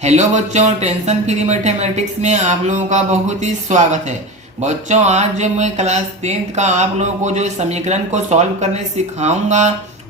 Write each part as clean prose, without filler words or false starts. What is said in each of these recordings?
Hello बच्चों, tension free mathematics में आप लोगों का बहुत ही स्वागत है। बच्चों, आज जो मैं क्लास 10th का आप लोगों को जो समीकरण को सॉल्व करने सिखाऊंगा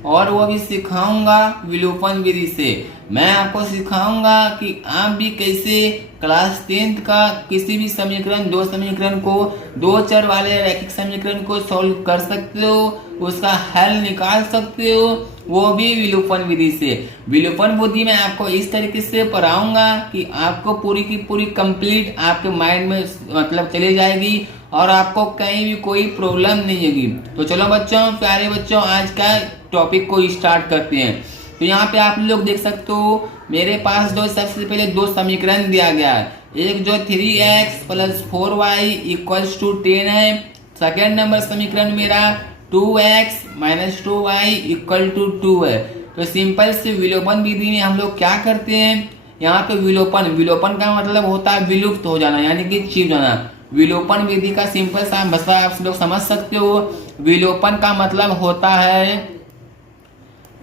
और वो भी सिखाऊंगा विलोपन विधि से। मैं आपको सिखाऊंगा कि आप भी कैसे क्लास 10th का किसी भी समीकरण, दो समीकरण को, दो चर वाले रैखिक समीकरण को सॉल्व कर सकते हो, उसका हल निकाल सकते हो, वो भी विलोपन विधि से। विलोपन विधि में आपको इस तरीके से पढ़ाऊंगा कि आपको पूरी की पूरी कंप्लीट आपके माइंड में मतलब चली जाएगी और आपको कहीं भी कोई प्रॉब्लम नहीं होगी। तो चलो बच्चों, प्यारे बच्चों, आज का टॉपिक को स्टार्ट करते हैं। तो यहाँ पे आप लोग देख सकते हो, मेरे पास सबसे पहले दो समीकरण दिया गया है। एक जो 3x + 4y = 10 है। सेकेंड नंबर समीकरण मेरा 2x - 2y = 2 है। तो सिंपल से विलोपन विधि में हम लोग क्या करते हैं, यहाँ पे विलोपन का मतलब होता है विलुप्त हो जाना, यानी कि छिप जाना। विलोपन विधि का सिंपल सा भाषा आप लोग समझ सकते हो। विलोपन का मतलब होता है,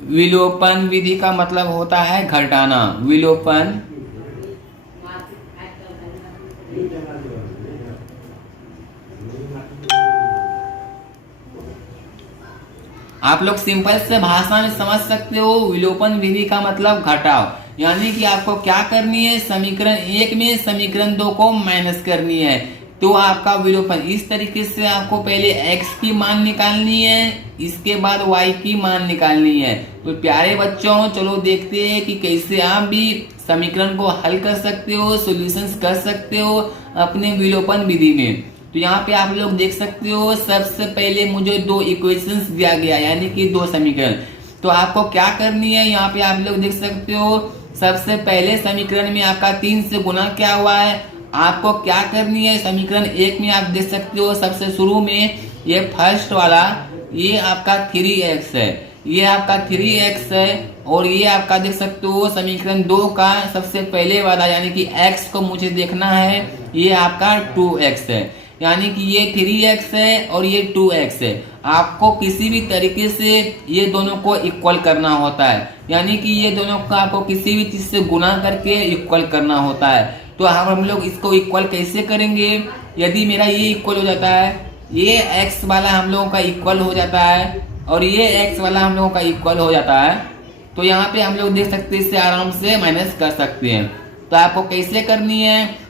विलोपन विधि का मतलब होता है घटाना। विलोपन आप लोग सिंपल से भाषा में समझ सकते हो। विलोपन विधि का मतलब घटाव, यानी कि आपको क्या करनी है, समीकरण 1 में समीकरण 2 को माइनस करनी है। तो आपका विलोपन इस तरीके से आपको पहले x की मान निकालनी है, इसके बाद y की मान निकालनी है। तो प्यारे बच्चों, चलो देखते हैं कि कैसे आप भी समीकरण को हल कर सकते हो, सॉल्यूशंस कर सकते हो अपने विलोपन विधि में। तो यहाँ पे आप लोग देख सकते हो, सबसे पहले मुझे दो इक्वेशंस दिया गया, यानी कि दो समीकरण। तो आपको क्या करनी है, यहाँ पे आप लोग देख सकते हो, सबसे पहले समीकरण में आपका 3 से गुना किया हुआ है। आपको क्या करनी है, समीकरण 1 में आप देख सकते हो, सबसे शुरू में ये फर्स्ट वाला, ये आपका 3x है, ये आपका 3x है। और ये आपका देख सकते हो समीकरण 2 का सबसे पहले वाला, यानी कि x को मुझे देखना है, ये आपका 2x है। यानी कि ये 3x है और ये 2x है। आपको किसी भी तरीके से ये दोनों को इक्वल करना होता है, यानी कि ये दोनों का आपको किसी भी चीज से गुना करके इक्वल करना होता है। तो हम लोग इसको इक्वल कैसे करेंगे, यदि मेरा ये इक्वल हो जाता है, ये x वाला हम लोगों का इक्वल हो जाता है और ये x वाला हम लोगों का इक्वल हो जाता है, तो यहाँ पे हम लोग देख सकते हैं, इससे आराम से माइनस कर सकते हैं। तो आपको कैसे करनी है,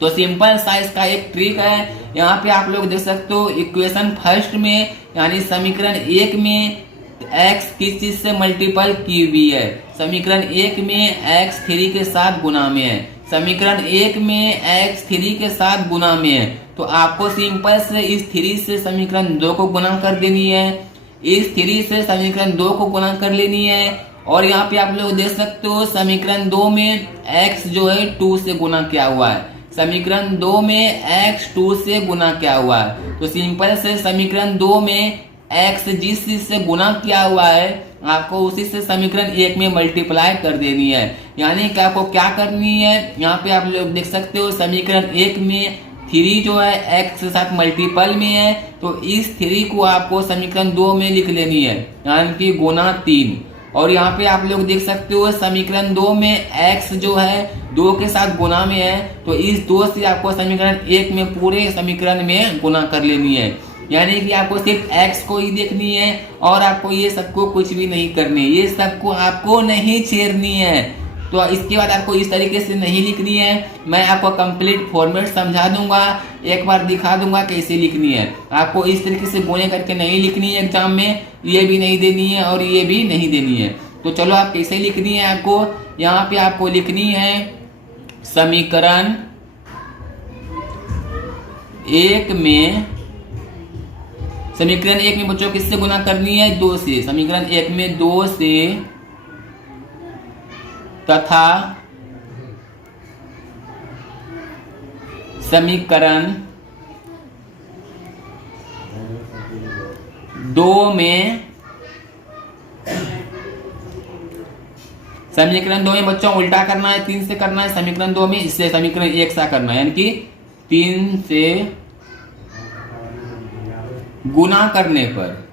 तो सिंपल सा इसका एक ट्रिक है। यहाँ पे आप लोग देख सकते हो, इक्वेशन फर्स्ट में यानी समीकरण 1 में x किस चीज से मल्टीपल की हुई है, समीकरण 1 में x 3 के साथ गुना में है, समीकरण 1 में x 3 के साथ गुना में है। तो आपको सिंपल से इस 3 से समीकरण 2 को गुना कर देनी है, इस 3 से समीकरण 2 को गुना कर लेनी है। और यहाँ पे आप लोग देख सकते हो, समीकरण 2 में x जो है 2 से गुना किया हुआ है, समीकरण 2 में x 2 से गुना किया हुआ है। तो सिंपल से समीकरण 2 में x जिस चीज से गुना किया हुआ है, आपको उसी से समीकरण 1 में मल्टीप्लाई कर देनी है। यानी कि आपको क्या करनी है, यहाँ पे आप लोग देख सकते हो, समीकरण 1 में 3 जो है x के साथ मल्टीपल में है, तो इस 3 को आपको समीकरण 2 में लिख लेनी है, यानी कि गुना 3। और यहाँ पे आप लोग देख सकते हो, समीकरण 2 में x जो है 2 के साथ गुना में है, तो इस 2 से आपको समीकरण 1 में पूरे समीकरण में गुना कर लेनी है। यानी कि आपको सिर्फ x को ही देखनी है और आपको ये सबको कुछ भी नहीं करनी है, ये सबको आपको नहीं छेड़नी है। तो इसके बाद आपको इस तरीके से नहीं लिखनी है, मैं आपको कंप्लीट फॉर्मेट समझा दूंगा, एक बार दिखा दूंगा कैसे लिखनी है। आपको इस तरीके से गुणे करके नहीं लिखनी है एग्जाम में, ये भी नहीं देनी है और ये भी नहीं देनी है। तो चलो आप कैसे लिखनी है, आपको यहाँ पे आपको लिखनी है, समीकरण 1 में, समीकरण 1 में बच्चों किससे गुना करनी है, 2 से। समीकरण 1 में 2 से तथा समीकरण 2 में, समीकरण 2 में बच्चों उल्टा करना है, 3 से करना है समीकरण 2 में, इससे समीकरण 1 सा करना है, यानी कि 3 से गुना करने पर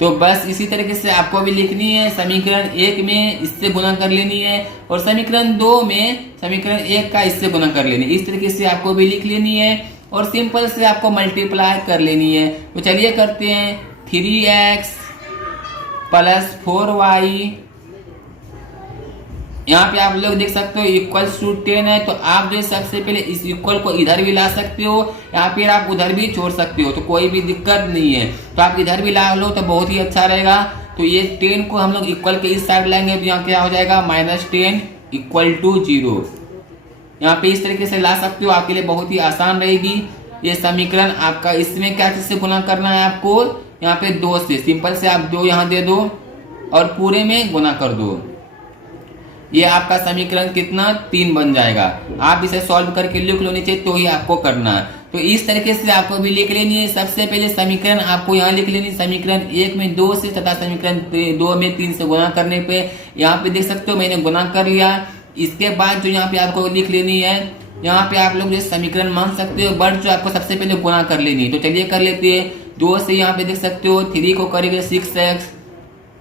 तो बस इसी तरीके से आपको भी लिखनी है। समीकरण 1 में इससे गुणा कर लेनी है और समीकरण 2 में समीकरण 1 का इससे गुणा कर लेनी है। इस तरीके से आपको भी लिख लेनी है और सिंपल से आपको मल्टीप्लाई कर लेनी है। तो चलिए करते हैं। 3x प्लस 4y, यहाँ पे आप लोग देख सकते हो इक्वल्स टू 10 है। तो आप जो सबसे पहले इस इक्वल को इधर भी ला सकते हो या फिर आप उधर भी छोड़ सकते हो, तो कोई भी दिक्कत नहीं है। तो आप इधर भी ला लो तो बहुत ही अच्छा रहेगा। तो ये 10 को हम लोग इक्वल के इस साइड लाएंगे तो यहाँ क्या हो जाएगा -10 इक्वल टू 0। यहाँ पे इस तरीके से ला सकते हो, आपके लिए बहुत ही आसान रहेगी ये समीकरण आपका। इसमें क्या चीज से गुना करना है आपको, यहाँ पे 2 से, सिंपल से आप 2 यहाँ दे दो और पूरे में गुना कर दो। ये आपका समीकरण कितना 3 बन जाएगा। आप इसे सॉल्व करके लिख लो नीचे, तो ही आपको करना है। तो इस तरीके से आपको भी लिख लेनी है। सबसे पहले समीकरण आपको यहाँ लिख लेनी है, समीकरण 1 में 2 से तथा समीकरण 2 में 3 से गुना करने पे यहाँ पे देख सकते हो मैंने गुना कर लिया। इसके बाद जो यहाँ पे आपको लिख लेनी है, यहाँ पे आप लोग जो समीकरण मान सकते हो बट जो आपको सबसे पहले गुना कर लेनी है। तो चलिए कर लेते हैं। 2 से यहाँ पे देख सकते हो 3 को करेंगे 6x,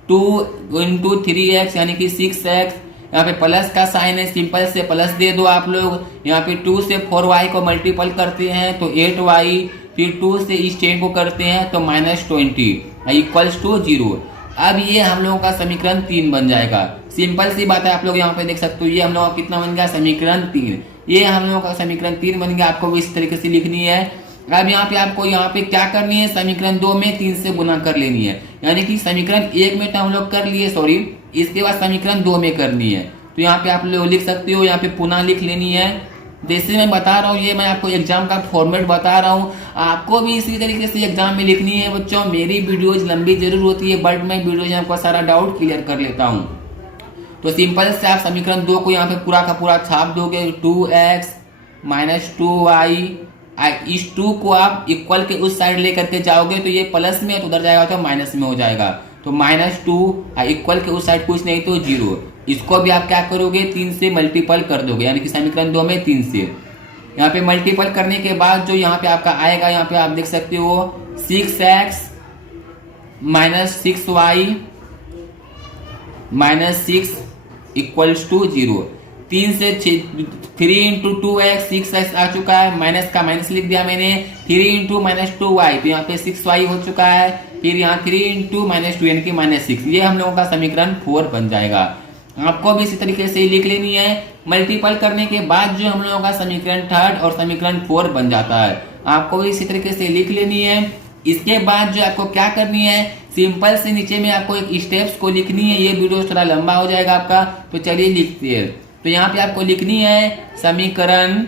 2 इंटू 3x यानी कि 6x। यहाँ पे प्लस का साइन है, सिंपल से प्लस दे दो आप लोग। यहाँ पे 2 से 4y को मल्टीपल करते हैं तो 8y, फिर 2 से इस 10 को करते हैं तो -20 इक्वल्स टू 0। अब ये हम लोगों का समीकरण 3 बन जाएगा। सिंपल सी बात है, आप लोग यहाँ पे देख सकते हो ये हम लोगों का कितना बन गया समीकरण 3। ये हम लोगों का समीकरण 3 बन गया। आपको भी इस तरीके से लिखनी है। अब यहाँ पे आपको यहाँ पे क्या करनी है, समीकरण 2 में 3 से गुना कर लेनी है। यानी कि समीकरण 1 में तो हम लोग कर लिए, सॉरी, इसके बाद समीकरण 2 में करनी है। तो यहाँ पे आप लोग लिख सकते हो, यहाँ पे पुनः लिख लेनी है। जैसे मैं बता रहा हूँ, ये मैं आपको एग्जाम का फॉर्मेट बता रहा हूँ, आपको भी इसी तरीके से एग्जाम में लिखनी है बच्चों। मेरी वीडियोज लंबी जरूर होती है बट मैं वीडियोज में आपका सारा डाउट क्लियर कर लेता हूँ। तो सिंपल से आप समीकरण 2 को यहाँ पे पूरा का पूरा छाप दोगे। 2x -2y, इस 2 को आप इक्वल के उस साइड लेकर के जाओगे तो ये प्लस में, तो उधर जाएगा तो माइनस में हो जाएगा। तो -2 इक्वल के उस साइड कुछ नहीं तो 0। इसको भी आप क्या करोगे, 3 से मल्टीपल कर दोगे, यानी कि समीकरण 2 में 3 से। यहाँ पे मल्टीपल करने के बाद जो यहाँ पे आपका आएगा, यहाँ पे आप देख सकते हो 6x -6y -6 इक्वल्स टू 0। 3 से 3 इंटू 2x 6x आ चुका है, माइनस का माइनस लिख दिया मैंने। 3 इंटू -2y तो यहाँ पे 6y हो चुका है। फिर यहाँ 3 इंटू -2 यानी कि -6। ये हम लोगों का समीकरण 4 बन जाएगा। आपको भी इसी तरीके से लिख लेनी है। मल्टीपल करने के बाद जो हम लोगों का समीकरण 3 और समीकरण 4 बन जाता है, आपको भी इसी तरीके से लिख लेनी है। इसके बाद जो आपको क्या करनी है, सिंपल से नीचे में आपको एक स्टेप्स को लिखनी है। ये वीडियो थोड़ा लंबा हो जाएगा आपका, तो चलिए लिखते हैं। तो यहाँ पे आपको लिखनी है समीकरण,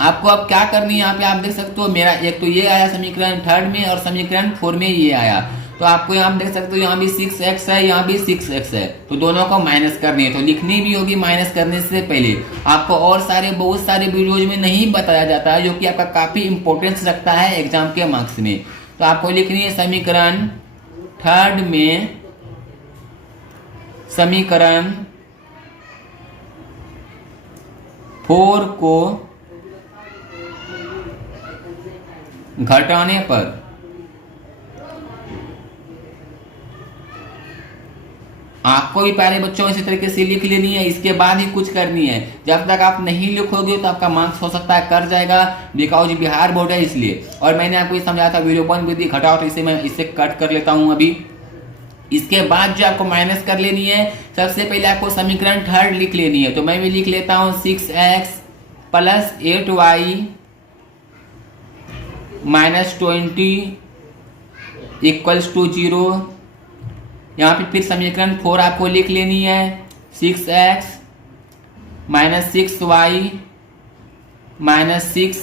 आपको अब क्या करनी है, यहाँ पे आप देख सकते हो मेरा एक तो ये आया समीकरण 3 में और समीकरण 4 में ये आया। तो आपको यहाँ देख सकते हो यहाँ भी 6x है, यहाँ भी 6x है, तो दोनों को माइनस करनी है। तो लिखनी भी होगी माइनस करने से पहले। आपको और बहुत सारे वीडियोज में नहीं बताया जाता है, जो कि आपका काफी इंपॉर्टेंस रखता है एग्जाम के मार्क्स में। तो आपको लिखनी है समीकरण 3 में समीकरण 4 को घटाने पर आपको भी प्यारे बच्चों इसी तरीके से लिख लेनी है। इसके बाद ही कुछ करनी है। जब तक आप नहीं लिखोगे तो आपका मार्क्स हो सकता है कट जाएगा, बिकॉज बिहार बोर्ड है इसलिए। और मैंने आपको ये समझाया था विलोपन विधि घटाओ, तो इसे मैं इसे कट कर लेता हूं अभी। इसके बाद जो आपको माइनस कर लेनी है, सबसे पहले आपको समीकरण 3 लिख लेनी है। तो मैं भी लिख लेता हूं 6x plus 8y -20 equals to 0। यहाँ पे फिर समीकरण 4 आपको लिख लेनी है 6x -6y -6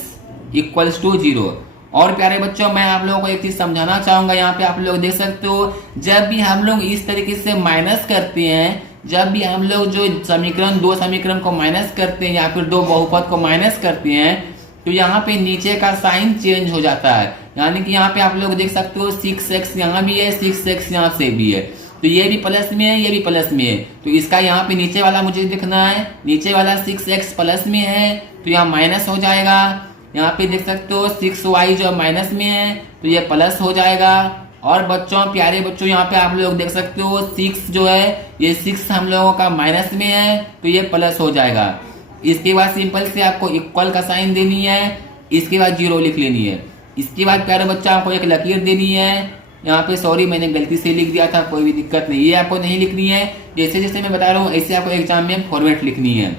इक्वल्स टू 0। और प्यारे बच्चों मैं आप लोगों को एक चीज समझाना चाहूंगा। यहाँ पे आप लोग देख सकते हो, जब भी हम लोग इस तरीके से माइनस करते हैं, जब भी हम लोग जो समीकरण 2 समीकरण को माइनस करते हैं या फिर 2 बहुपद को माइनस करते हैं, तो यहाँ पे नीचे का साइन चेंज हो जाता है। यानी कि यहाँ पे आप लोग देख सकते हो 6x यहाँ भी है, 6x यहाँ से भी है, तो ये भी प्लस में है, ये भी प्लस में है। तो इसका यहाँ पे नीचे वाला मुझे दिखना है, नीचे वाला 6x प्लस में है तो यहाँ माइनस हो जाएगा। यहाँ पे देख सकते हो 6y जो माइनस में है तो ये प्लस हो जाएगा। और बच्चों, प्यारे बच्चों, यहाँ पे आप लोग देख सकते हो 6 जो है, ये 6 हम लोगों का माइनस में है तो ये प्लस हो जाएगा। इसके बाद सिंपल से आपको इक्वल का साइन देनी है, इसके बाद 0 लिख लेनी है। इसके बाद प्यारे बच्चों आपको एक लकीर देनी है। यहाँ पे सॉरी मैंने गलती से लिख दिया था, कोई भी दिक्कत नहीं, ये आपको नहीं लिखनी है। जैसे जैसे मैं बता रहा हूँ ऐसे आपको एग्जाम में फॉर्मेट लिखनी है।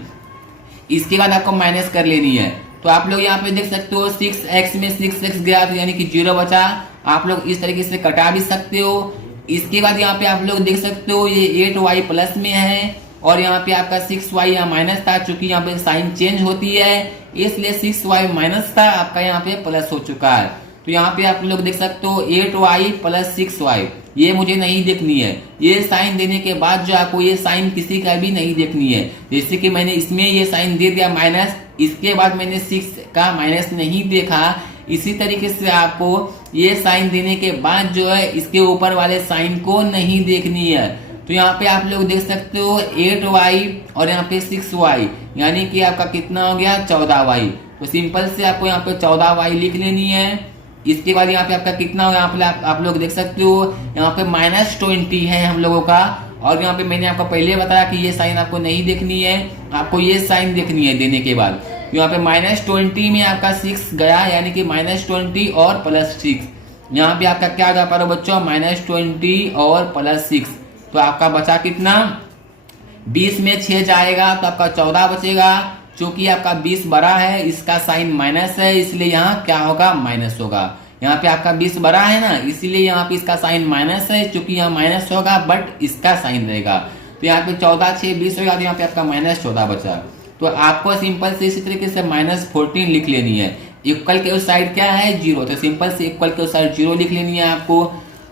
इसके बाद आपको माइनस कर लेनी है। तो आप लोग यहाँ पे देख सकते हो 6x में 6x गया तो यानी कि 0 बचा। आप लोग इस तरीके से कटा भी सकते हो। इसके बाद यहाँ पे आप लोग देख सकते हो ये 8y प्लस में है और यहाँ पे आपका 6y यहाँ माइनस था, चूंकि यहाँ पे साइन चेंज होती है इसलिए 6y माइनस था, आपका यहाँ पे प्लस हो चुका है। तो यहाँ पे आप लोग देख सकते हो 8y प्लस 6y, ये मुझे नहीं देखनी है। ये साइन देने के बाद जो आपको ये साइन किसी का भी नहीं देखनी है। जैसे कि मैंने इसमें ये साइन दे दिया माइनस, इसके बाद मैंने 6 का माइनस नहीं देखा, इसी तरीके से आपको ये साइन देने के बाद जो है इसके ऊपर वाले साइन को नहीं देखनी है। तो यहाँ पे आप लोग देख सकते हो 8y और यहाँ पे 6y, यानी कि आपका कितना हो गया 14y। तो सिंपल से आपको यहाँ पे 14y लिख लेनी है। इसके बाद यहाँ पे आपका कितना होगा, यहाँ पे आप लोग देख सकते हो यहाँ पे -20 है हम लोगों का। और यहाँ पे मैंने आपको पहले बताया कि ये साइन आपको नहीं देखनी है, आपको ये साइन देखनी है देने के बाद। यहाँ पे -20 में आपका 6 गया, यानी कि -20 और +6। यहाँ पे आपका क्या जा पा रहा बच्चों, -20 और +6। तो आपका बचा कितना, 20 में 6 जाएगा तो आपका 14 बचेगा। चूंकि आपका 20 बड़ा है, इसका साइन माइनस है, इसलिए यहाँ क्या होगा, माइनस होगा। यहाँ पे आपका 20 बड़ा है ना, इसीलिए यहाँ पे इसका साइन माइनस है, चूंकि यहाँ माइनस होगा बट इसका साइन रहेगा। तो यहाँ पे 14 6 20 होगा, तो यहाँ पे आपका -14 बचा। तो आपको सिंपल से इसी तरीके से -14 लिख लेनी है। इक्वल के उस साइड क्या है, 0, तो सिंपल से इक्वल के उस साइड 0 लिख लेनी है आपको।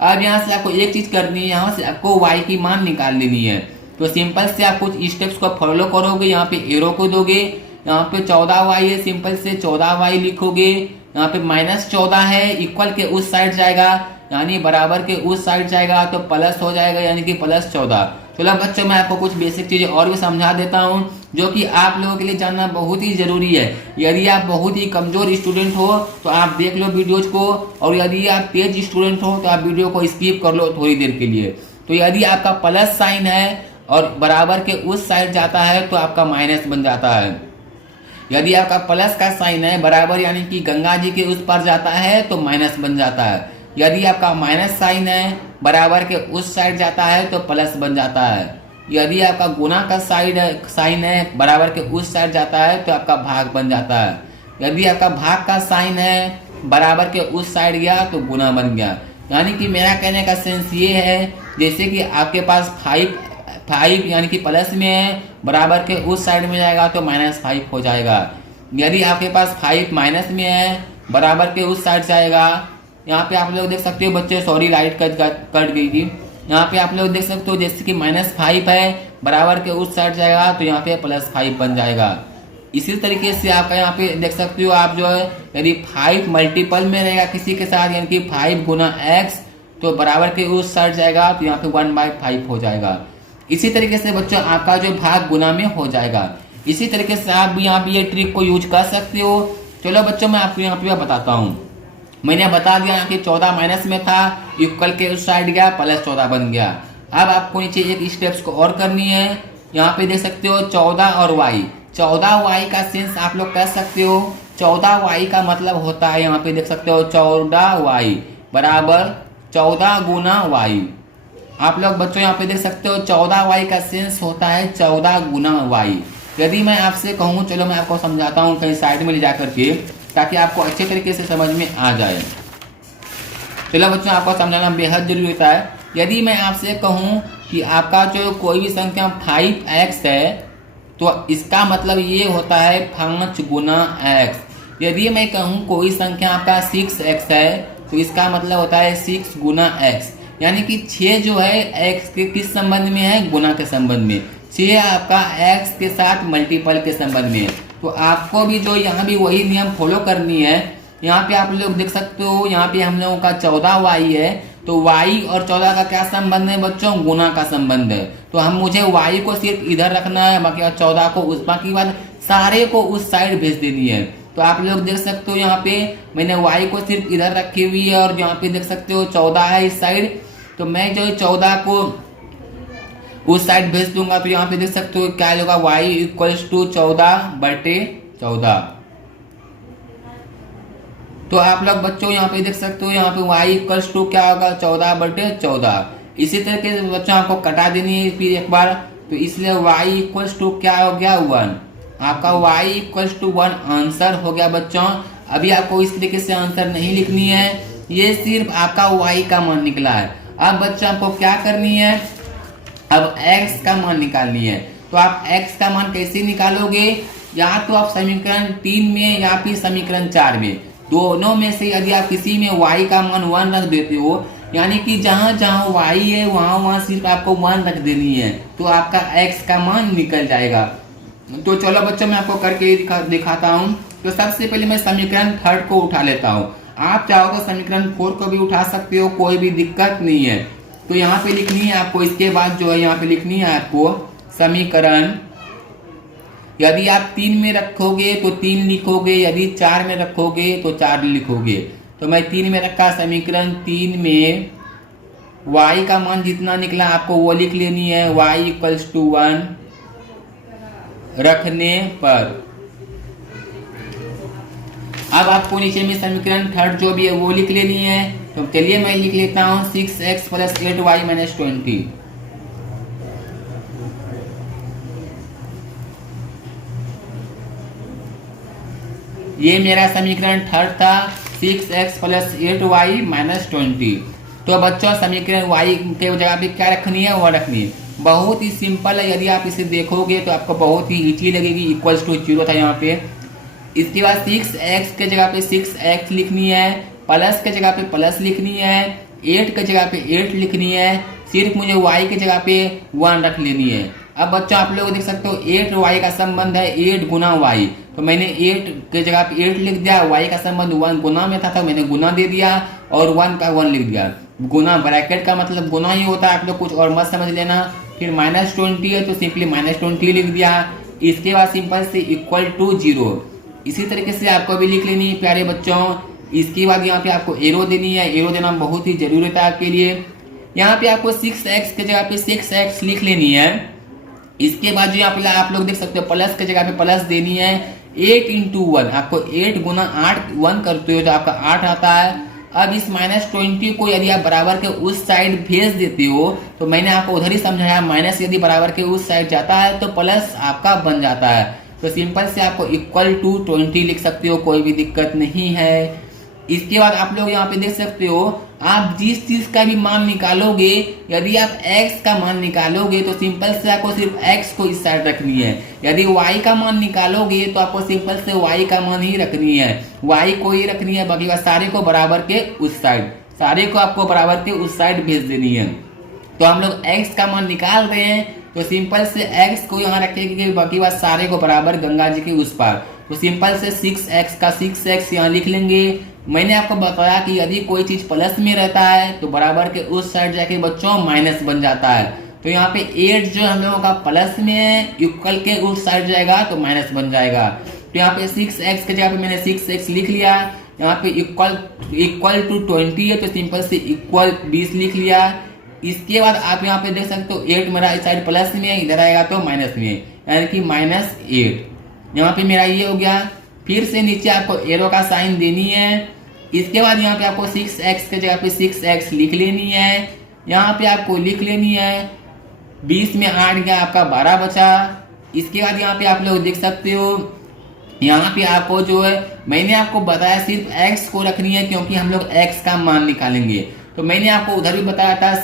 अब यहाँ से आपको एक चीज करनी है, यहाँ से आपको y की मान निकाल लेनी है। तो सिंपल से आप कुछ स्टेप्स को फॉलो करोगे, यहाँ पे एरो को दोगे, यहाँ पे 14y है, सिंपल से 14y लिखोगे। यहाँ पे -14 है, इक्वल के उस साइड जाएगा यानी बराबर के उस साइड जाएगा तो प्लस हो जाएगा, यानी कि +14। चलो बच्चों, मैं आपको कुछ बेसिक चीजें और भी समझा देता हूँ जो कि आप लोगों के लिए जानना बहुत ही जरूरी है। यदि आप बहुत ही कमजोर स्टूडेंट हो तो आप देख लो वीडियोज को, और यदि आप तेज स्टूडेंट हो तो आप वीडियो को स्किप कर लो थोड़ी देर के लिए। तो यदि आपका प्लस साइन है और बराबर के उस साइड जाता है तो आपका माइनस बन जाता है। यदि आपका प्लस का साइन है बराबर यानी कि गंगा जी के उस पार जाता है तो माइनस बन जाता है। यदि आपका माइनस साइन है बराबर के उस साइड जाता है तो प्लस बन जाता है। यदि आपका गुना का साइन है बराबर के उस साइड जाता है तो आपका भाग बन जाता है। यदि आपका भाग का साइन है बराबर के उस साइड गया तो गुना बन गया। यानी कि मेरा कहने का सेंस ये है, जैसे कि आपके पास 5 यानी कि प्लस में है, बराबर के उस साइड में जाएगा तो -5 हो जाएगा। यदि आपके पास 5 माइनस में है, बराबर के उस साइड जाएगा। यहाँ पे आप लोग देख सकते हो बच्चे, सॉरी लाइट कट गई थी। यहाँ पे आप लोग देख सकते हो जैसे कि -5 है, बराबर के उस साइड जाएगा तो यहाँ पे +5 बन जाएगा। इसी तरीके से आपका यहाँ पे देख सकते हो आप जो है, यदि 5 मल्टीपल में रहेगा किसी के साथ, यानी कि 5 गुना x, तो बराबर के उस साइड जाएगा तो यहाँ पे 1/5 हो जाएगा। इसी तरीके से बच्चों आपका जो भाग गुना में हो जाएगा। इसी तरीके से आप भी यहाँ पे ये ट्रिक को यूज कर सकते हो। चलो बच्चों, मैं आपको यहाँ पे बताता हूँ। मैंने बता दिया कि 14 माइनस में था, इक्वल के उस साइड गया, +14 बन गया। अब आपको नीचे एक स्टेप्स को और करनी है। यहाँ पे देख सकते हो 14 और y, 14y का सेंस आप लोग कर सकते हो। 14y का मतलब होता है, यहाँ पे देख सकते हो 14y बराबर 14 गुना y। आप लोग बच्चों यहाँ पे देख सकते हो 14y का सेंस होता है 14 गुना y। यदि मैं आपसे कहूँ, चलो मैं आपको समझाता हूँ कहीं साइड में ले जा करके, ताकि आपको अच्छे तरीके से समझ में आ जाए। चलो बच्चों, आपको समझाना बेहद जरूरी होता है। यदि मैं आपसे कहूँ कि आपका जो कोई भी संख्या 5x है तो इसका मतलब ये होता है 5 गुना x। यदि मैं कहूँ कोई संख्या आपका 6x है तो इसका मतलब होता है 6 गुना x। यानी कि 6 जो है x के किस संबंध में है, गुना के संबंध में। 6 आपका x के साथ मल्टीपल के संबंध में। तो आपको भी जो यहाँ भी वही नियम फॉलो करनी है। यहाँ पे आप लोग देख सकते हो, यहाँ पे हम लोगों का 14y है, तो y और 14 का क्या संबंध है बच्चों, गुना का संबंध है। तो हम मुझे y को सिर्फ इधर रखना है, बाकी 14 को उस, बाकी बात सारे को उस साइड भेज देनी है। तो आप लोग देख सकते हो यहाँ पे मैंने y को सिर्फ इधर रखी हुई है और यहाँ पे देख सकते हो 14 है इस साइड, तो मैं जो 14 को उस साइड भेज दूंगा। तो यहाँ पे देख सकते हो क्या होगा, y इक्वल्स टू 14/14। तो आप लोग बच्चों यहाँ पे देख सकते हो यहाँ पे y इक्वल्स टू क्या होगा, 14/14। इसी तरीके से बच्चों आपको कटा देनी है फिर एक बार, तो इसलिए y इक्वल्स टू क्या हो गया, 1। आपका y इक्वल्स टू 1 आंसर हो गया बच्चों। अभी आपको इस तरीके से आंसर नहीं लिखनी है, ये सिर्फ आपका y का मान निकला है। अब बच्चों आपको क्या करनी है, अब x का मान निकालनी है। तो आप x का मान कैसे निकालोगे, या तो आप समीकरण 3 में या फिर समीकरण 4 में, दोनों में से यदि आप किसी में y का मान 1 रख देते हो, यानी कि जहां जहां y है वहां सिर्फ आपको 1 रख देनी है, तो आपका x का मान निकल जाएगा। तो चलो बच्चों मैं आपको करके दिखाता हूँ। तो सबसे पहले मैं समीकरण 3 को उठा लेता हूँ। आप चाहो तो समीकरण 4 को भी उठा सकते हो, कोई भी दिक्कत नहीं है। तो यहाँ पे लिखनी है आपको, इसके बाद जो है यहाँ पे लिखनी है आपको समीकरण, यदि आप 3 में रखोगे तो 3 लिखोगे, यदि 4 में रखोगे तो 4 लिखोगे। तो मैं 3 में रखा, समीकरण 3 में y का मान जितना निकला आपको वो लिख लेनी है, y इक्वल्स टू 1 रखने पर। अब आपको नीचे में समीकरण 3 जो भी है वो लिख लेनी है। तो चलिए मैं लिख लेता हूँ 6x + 8y - 20। ये मेरा समीकरण 3 था, 6x + 8y - 20। तो बच्चों समीकरण y के जगह पे क्या रखनी है, वो रखनी है। बहुत ही सिंपल है, यदि आप इसे देखोगे तो आपको बहुत ही इजी लगेगी। इक्वल्स टू 0 था यहाँ पे। इसके बाद 6x के जगह पे 6x लिखनी है, प्लस के जगह पे प्लस लिखनी है, 8 के जगह पे 8 लिखनी है, सिर्फ मुझे y के जगह पे 1 रख लेनी है। अब बच्चों आप लोग देख सकते हो 8y का संबंध है 8 गुना y, तो मैंने 8 के जगह पे 8 लिख दिया। y का संबंध 1 गुना में था तो मैंने गुना दे दिया और 1 का 1 लिख दिया। गुना ब्रैकेट का मतलब गुना ही होता है, आप लोग कुछ और मत समझ लेना। फिर -20 है तो सिंपली -20 लिख दिया। इसके बाद सिंपल से इक्वल टू 0। इसी तरीके से आपको भी लिख लेनी है प्यारे बच्चों। इसके बाद यहाँ पे आपको एरो देनी है, एरो देना बहुत ही जरूरी होता है आपके लिए। यहाँ पे आपको 6x के जगह पे 6x लिख लेनी है। इसके बाद जो यहाँ पे आप लोग देख सकते हो प्लस के जगह पे प्लस देनी है। 8 × 1 आपको 8 गुना 8 1 करते हो तो आपका 8 आता है। अब इस -20 को यदि आप बराबर के उस साइड भेज देते हो, तो मैंने आपको उधर ही समझाया, माइनस यदि बराबर के उस साइड जाता है तो प्लस आपका बन जाता है। तो सिंपल से आपको इक्वल टू 20 लिख सकते हो, कोई भी दिक्कत नहीं है। इसके बाद आप लोग यहाँ पे देख सकते हो, आप जिस चीज का भी मान निकालोगे, यदि आप x का मान निकालोगे तो सिंपल से आपको सिर्फ x को इस साइड रखनी है। यदि y का मान निकालोगे तो आपको सिंपल से y का मान ही रखनी है, y को ही रखनी है, बाकी का सारे को बराबर के उस साइड, सारे को आपको बराबर के उस साइड भेज देनी है। तो हम लोग x का मान निकाल रहे हैं, तो सिंपल से x को यहाँ रखेंगे, बाकी बात सारे को बराबर गंगा जी के उस पार। तो सिंपल से 6x का 6x यहाँ लिख लेंगे। मैंने आपको बताया कि यदि कोई चीज प्लस में रहता है तो बराबर के उस साइड जाके बच्चों माइनस बन जाता है। तो यहाँ पे 8 जो हम लोगों का प्लस में है, इक्वल के उस साइड जाएगा तो माइनस बन जाएगा। तो यहाँ पे 6x के जगह पे मैंने 6x लिख लिया। यहाँ पे इक्वल टू 20 है तो सिंपल से इक्वल 20 लिख लिया। इसके बाद आप यहाँ पे देख सकते हो 8 मेरा इस साइड प्लस में है, इधर आएगा तो माइनस में, यानी कि -8। यहाँ पे मेरा ये हो गया। फिर से नीचे आपको एरो का साइन देनी है। इसके बाद यहाँ पे आपको 6x के जगह पे 6x लिख लेनी है। यहाँ पे आपको लिख लेनी है 20 में 8 गया, आपका 12 बचा। इसके बाद यहाँ पे आप लोग देख सकते हो, यहाँ पे आपको जो है मैंने आपको बताया सिर्फ x को रखनी है, क्योंकि हम लोग x का मान निकालेंगे। तो मैंने आपको उधर भी बताया था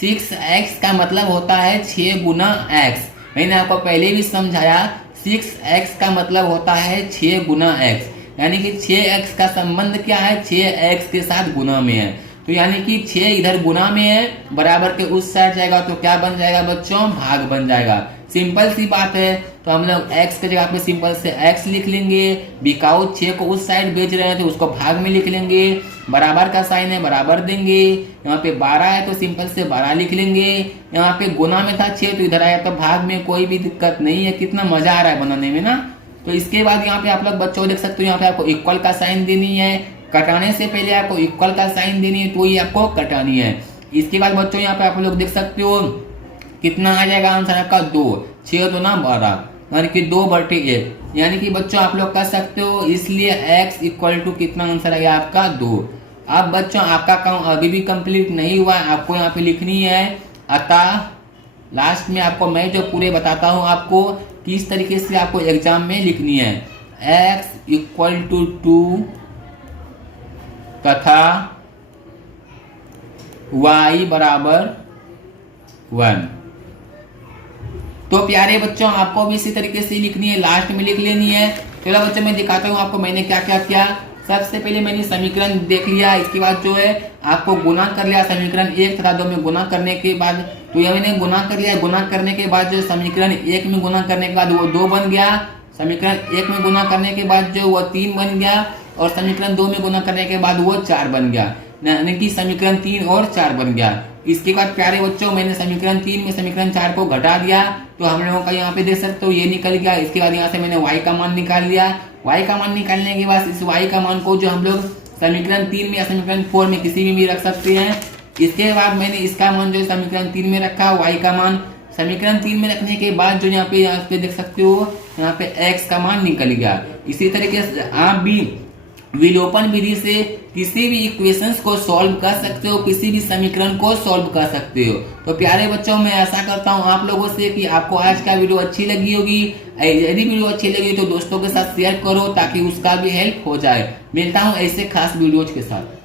6x का मतलब होता है 6 गुना x। मैंने आपको पहले भी समझाया 6x का मतलब होता है 6 गुना x, यानी कि 6x का संबंध क्या है, 6x के साथ गुना में है। तो यानी कि 6 इधर गुना में है, बराबर के उस साइड जाएगा तो क्या बन जाएगा बच्चों, भाग बन जाएगा। सिंपल सी बात है। तो हम लोग x के जगह पे सिंपल से x लिख लेंगे। बिकाऊ 6 को उस साइड बेच रहे हैं तो उसको भाग में लिख लेंगे। बराबर का साइन है, बराबर देंगे। यहाँ पे 12 है तो सिंपल से 12 लिख लेंगे। यहाँ पे गुना में था 6 तो इधर आया तो भाग में, कोई भी दिक्कत नहीं है। कितना मजा आ रहा है बनाने में ना। तो इसके बाद यहाँ पे आप लोग बच्चों देख सकते हो, यहाँ पे आपको इक्वल का साइन देनी है, कटाने से पहले आपको इक्वल का साइन देनी है, तो ये आपको कटानी है। इसके बाद बच्चों यहाँ पे आप लोग देख सकते हो कितना आ जाएगा आंसर आपका 2, 6 2 ना 12, यानी कि 2/1, यानी कि बच्चों आप लोग कर सकते हो, इसलिए x इक्वल टू कितना आंसर आएगा आपका 2। अब बच्चों आपका काम अभी भी कंप्लीट नहीं हुआ, आपको यहाँ पे लिखनी है, अतः लास्ट में आपको मैं जो पूरे बताता हूँ आपको किस तरीके से आपको एग्जाम में लिखनी है। x इक्वल टू 2 तथा y बराबर 1। तो प्यारे बच्चों आपको भी इसी तरीके से लिखनी है, लास्ट में लिख लेनी है। चलो बच्चों मैं दिखाता हूँ आपको मैंने क्या क्या किया। सबसे पहले मैंने समीकरण देख लिया, इसके बाद जो है आपको गुना कर लिया समीकरण 1 तथा 2 में गुना करने के बाद, तो यह मैंने गुना कर लिया। गुना करने के बाद जो समीकरण 1 में गुना करने के बाद वो 2 बन गया, समीकरण 1 में गुना करने के बाद जो वो 3 बन गया, और समीकरण 2 में गुना करने के बाद वो 4 बन गया, यानी कि समीकरण 3 और 4 बन गया। इसके बाद प्यारे बच्चों मैंने समीकरण 3 में समीकरण 4 को घटा दिया, तो हम लोगों का यहाँ पे देख सकते हो ये निकल गया। इसके बाद यहाँ से मैंने y का मान निकाल लिया। y का मान निकालने के बाद इस y का मान को जो हम लोग समीकरण 3 में या समीकरण 4 में किसी में भी रख सकते हैं। इसके बाद मैंने इसका मान जो समीकरण 3 में रखा, y का मान समीकरण 3 में रखने के बाद जो यहाँ पे देख सकते हो यहाँ पे x का मान निकल गया। इसी तरीके से आप भी विलोपन विधि से किसी भी इक्वेशंस को सॉल्व कर सकते हो, किसी भी समीकरण को सॉल्व कर सकते हो। तो प्यारे बच्चों मैं आशा करता हूँ आप लोगों से कि आपको आज का वीडियो अच्छी लगी होगी। यदि वीडियो अच्छी लगी तो दोस्तों के साथ शेयर करो ताकि उसका भी हेल्प हो जाए। मिलता हूँ ऐसे खास वीडियोज के साथ।